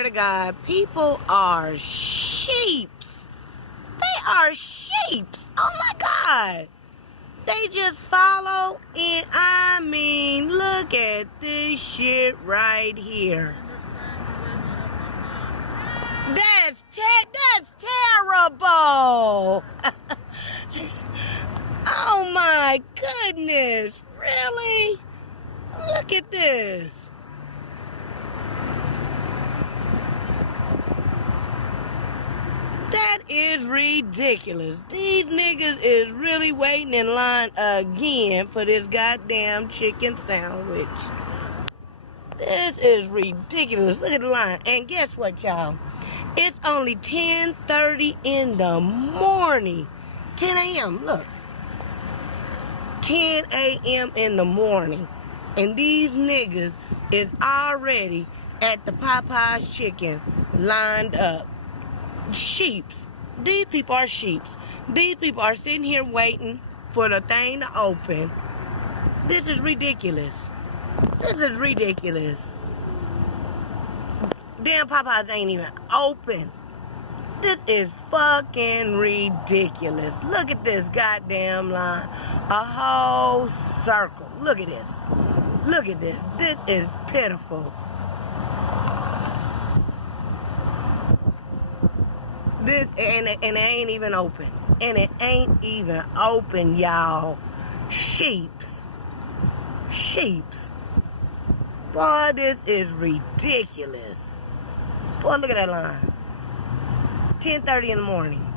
swear to God, people are sheeps. They are sheeps. Oh my God. They just follow, and I mean, look at this shit right here. That's terrible. Oh my goodness. Really? Look at this. That is ridiculous. These niggas is really waiting in line again for this goddamn chicken sandwich. This is ridiculous. Look at the line. And guess what, y'all? It's only 10:30 in the morning. 10 a.m. Look. 10 a.m. in the morning. And these niggas is already at the Popeye's chicken lined up. Sheeps. These people are sheeps. These people are sitting here waiting for the thing to open. This is ridiculous. This is ridiculous. Damn Popeyes ain't even open. This is fucking ridiculous. Look at this goddamn line. A whole circle. Look at this. Look at this. This is pitiful. This and it ain't even open. And it ain't even open, y'all. Sheeps. Sheeps. Boy, this is ridiculous. Boy, look at that line. 10:30 in the morning.